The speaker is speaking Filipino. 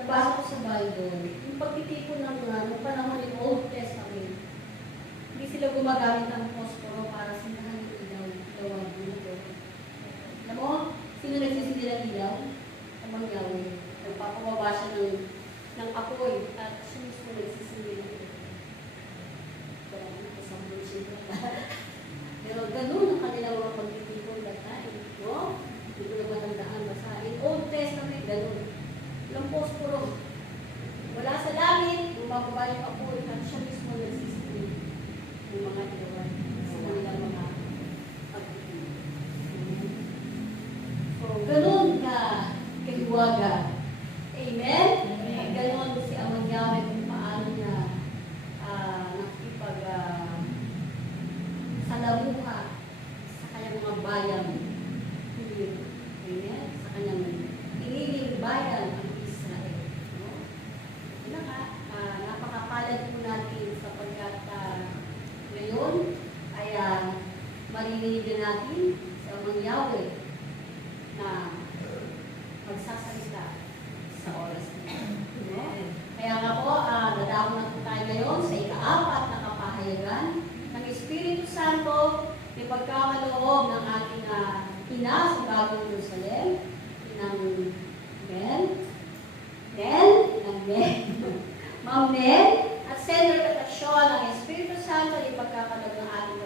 nabasa ko sa Bible, yung pagtitipon ng nung panahon ng Old Testament, hindi sila gumagamit ng posporo para sinahan yung ilaw ang buto. Alam mo, sino nagsisindi ng ilaw? Amang Yahweh. Nagpapababa siya ng apoy at siya mismo nagsisindi ng ilaw. Pero ganun ang kanilang mga pagtitipon that time. No? Hindi ko na matandaan basahin. Old Testament, ganun. Walang posporo. Wala sa langit, bumababa yung apoy at siya mismo nagsisindi ng mga ilawan sa kanilang mga pagtitipon. So, ganun ka kahiwaga. Amen? At ganun si Amang Yahweh kung paano niya salamuha sa kanyang mga bayan. Amen? Sa kanyang iniling bayan ang Israel. No? Ito na nga, napakapalad po natin sapagkat ngayon ay maririnig natin sa Amang Yahweh na magsasalita sa oras nito. No? Kaya nga po, dadako na po tayo ngayon sa ika-4 na kapahayagan ng Espiritu Santo, may pagkakaloob ng ating ina sa Bagong Jerusalem, inang Men, Ma'am Nel, at Sender Katasyon ng Espiritu Santo, may pagkakaloob ng ating